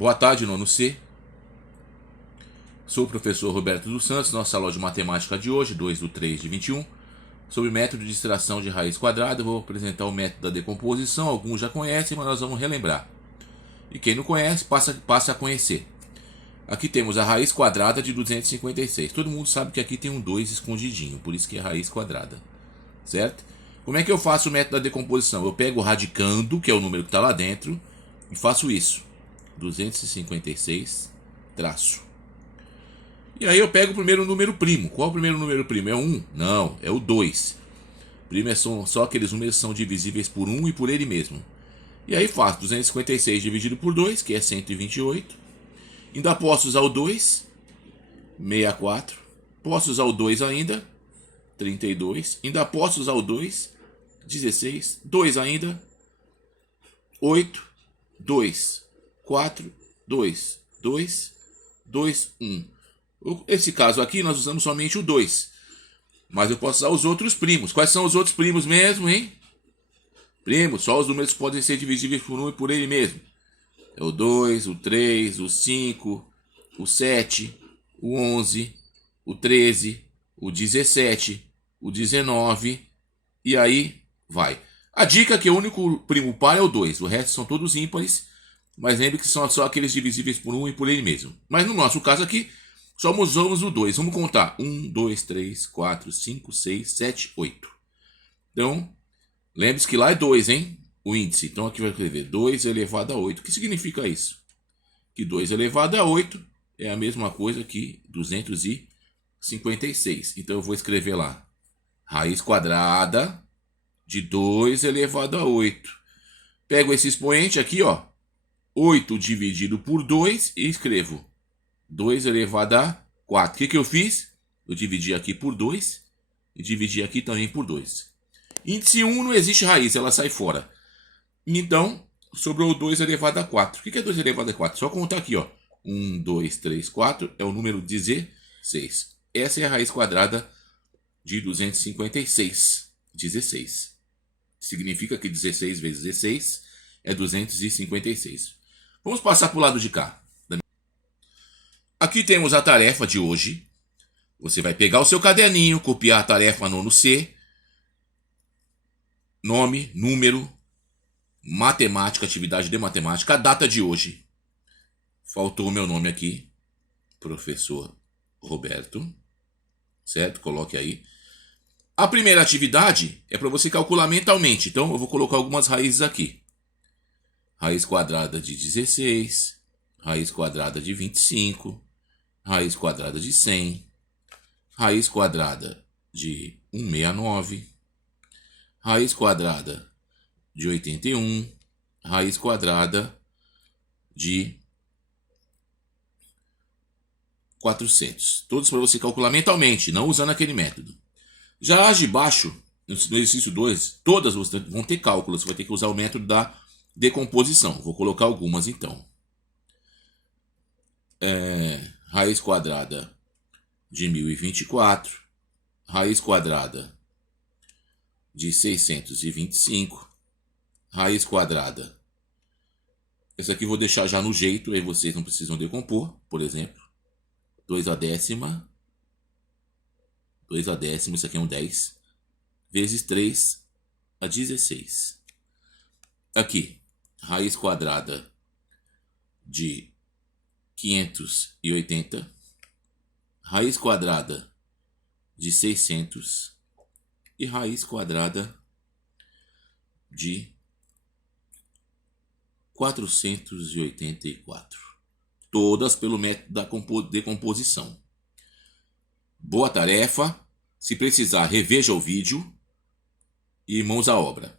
Boa tarde, nono C. Sou o professor Roberto dos Santos. Nossa aula de matemática de hoje, 2/3/21, sobre método de extração de raiz quadrada. Eu vou apresentar o método da decomposição. Alguns já conhecem, mas nós vamos relembrar. E quem não conhece, passa a conhecer. Aqui temos a raiz quadrada de 256. Todo mundo sabe que aqui tem um 2 escondidinho, por isso que é raiz quadrada. Certo? Como é que eu faço o método da decomposição? Eu pego o radicando, que é o número que está lá dentro, e faço isso. 256 traço. E aí eu pego o primeiro número primo. Qual é o primeiro número primo? É o 1? Não, é o 2. Primo são só aqueles números que são divisíveis por 1 e por ele mesmo. E aí faço 256 dividido por 2, que é 128. Ainda posso usar o 2, 64. Posso usar o 2 ainda, 32. Ainda posso usar o 2, 16. 2 ainda, 8. 2, 4, 2, 2, 2, 1. Esse caso aqui nós usamos somente o 2. Mas eu posso usar os outros primos. Quais são os outros primos mesmo, hein? Primos, só os números que podem ser divisíveis por 1 e por ele mesmo. É o 2, o 3, o 5, o 7, o 11, o 13, o 17, o 19 e aí vai. A dica é que o único primo par é o 2, o resto são todos ímpares, mas lembre que são só aqueles divisíveis por 1 e por ele mesmo. Mas no nosso caso aqui, só usamos o 2. Vamos contar. 1, 2, 3, 4, 5, 6, 7, 8. Então, lembre-se que lá é 2, hein? O índice. Então aqui vai escrever 2 elevado a 8. O que significa isso? Que 2 elevado a 8 é a mesma coisa que 256. Então eu vou escrever lá. Raiz quadrada de 2 elevado a 8. Pego esse expoente aqui, ó. 8 dividido por 2 e escrevo 2 elevado a 4. O que eu fiz? Eu dividi aqui por 2 e dividi aqui também por 2. Índice 1 não existe raiz, ela sai fora. Então, sobrou 2 elevado a 4. O que é 2 elevado a 4? Só contar aqui, ó. 1, 2, 3, 4 é o número 16. Essa é a raiz quadrada de 256. 16. Significa que 16 vezes 16 é 256. Vamos passar para o lado de cá. Aqui temos a tarefa de hoje. Você vai pegar o seu caderninho, copiar a tarefa nono C. Nome, número, matemática, atividade de matemática, a data de hoje. Faltou o meu nome aqui, professor Roberto. Certo? Coloque aí. A primeira atividade é para você calcular mentalmente. Então eu vou colocar algumas raízes aqui. Raiz quadrada de 16, raiz quadrada de 25, raiz quadrada de 100, raiz quadrada de 169, raiz quadrada de 81, raiz quadrada de 400. Todos para você calcular mentalmente, não usando aquele método. Já as de baixo, no exercício 2, todas vão ter cálculo. Você vai ter que usar o método da decomposição. Vou colocar algumas então. Raiz quadrada de 1024, raiz quadrada de 625, raiz quadrada. Essa aqui eu vou deixar já no jeito, aí vocês não precisam decompor. Por exemplo, 2 a décima, 2 a décima, isso aqui é um 10, vezes 3 a 16. Aqui, raiz quadrada de 580, raiz quadrada de 600 e raiz quadrada de 484. Todas pelo método da decomposição. Boa tarefa. Se precisar, reveja o vídeo e mãos à obra.